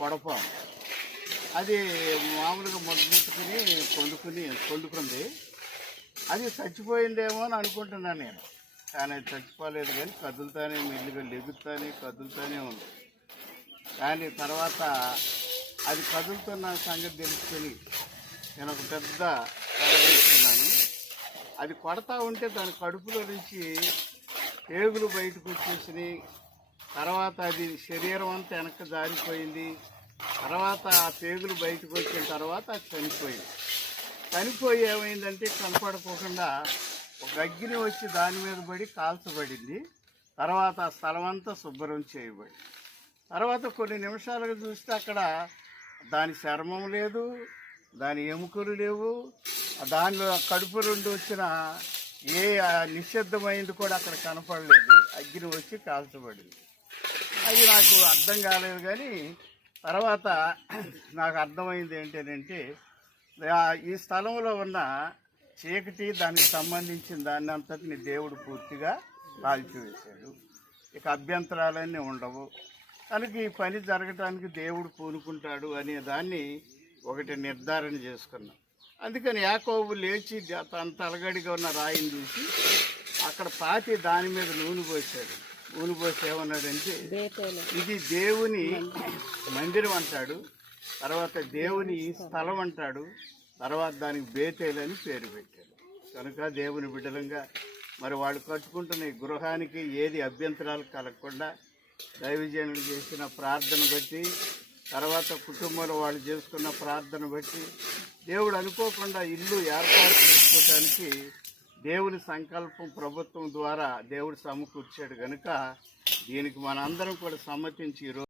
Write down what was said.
పొడపాం. అది మామూలుగా మొదలుపెట్టుకుని పండుకుని పండుకుంది అది చచ్చిపోయిందేమో అని అనుకుంటున్నాను నేను. కానీ చచ్చిపోలేదు కానీ కదులుతానే మెల్లిగా లెగుతానే కదులుతానే ఉంది. కానీ తర్వాత అది కదులుతున్న సంగతి తెలుసుకొని నేను ఒక పెద్ద కలవేస్తున్నాను అది కొడతా ఉంటే దాని కడుపులో నుంచి పేగులు బయటకు వచ్చేసినాయి. తర్వాత అది శరీరం అంతా వెనక్కి జారిపోయింది. తర్వాత ఆ పేగులు బయటకు వచ్చిన తర్వాత అది చనిపోయింది. చనిపోయి ఏమైందంటే కనపడకోకుండా ఒక అగ్ని వచ్చి దాని మీద పడి కాల్చబడింది. తర్వాత ఆ స్థలం అంతా శుభ్రం చేయబడి తర్వాత కొన్ని నిమిషాలుగా చూస్తే అక్కడ దాని చర్మం లేదు దాని ఎముకలు లేవు దానిలో కడుపు రెండు వచ్చిన ఏ నిషిద్ధమైంది కూడా అక్కడ కనపడలేదు. అగ్ని వచ్చి కాల్చబడింది. అది నాకు అర్థం కాలేదు కానీ తర్వాత నాకు అర్థమైంది ఏంటంటే ఈ స్థలంలో ఉన్న చీకటి దానికి సంబంధించిన దాన్ని అంతటిని దేవుడు పూర్తిగా కాల్చివేశాడు. ఇక అభ్యంతరాలన్నీ ఉండవు. కనుక ఈ పని జరగటానికి దేవుడు పూనుకుంటాడు అనే దాన్ని ఒకటి నిర్ధారణ చేసుకున్నాం. అందుకని యాకోబు లేచి తన తలగడిగా ఉన్న రాయిని చూసి అక్కడ పాతి దాని మీద నూనె పోసాడు. నూనె పోసి ఏమన్నాడంటే ఇది దేవుని మందిరం అంటాడు తర్వాత దేవుని స్థలం అంటాడు తర్వాత దానికి బేతేలని పేరు పెట్టాడు. కనుక దేవుని బిడ్డలంగా మరి వాళ్ళు కట్టుకుంటున్న ఈ గృహానికి ఏది అభ్యంతరాలు కలగకుండా దైవజనులు చేసిన ప్రార్థన బట్టి తర్వాత కుటుంబంలో వాళ్ళు చేసుకున్న ప్రార్థన బట్టి దేవుడు అనుకోకుండా ఇల్లు ఏర్పాటు చేసుకోవటానికి దేవుని సంకల్పం ప్రభుత్వం ద్వారా దేవుడు సమకూర్చాడు కనుక దీనికి మనందరం కూడా సమ్మతించి ఈరోజు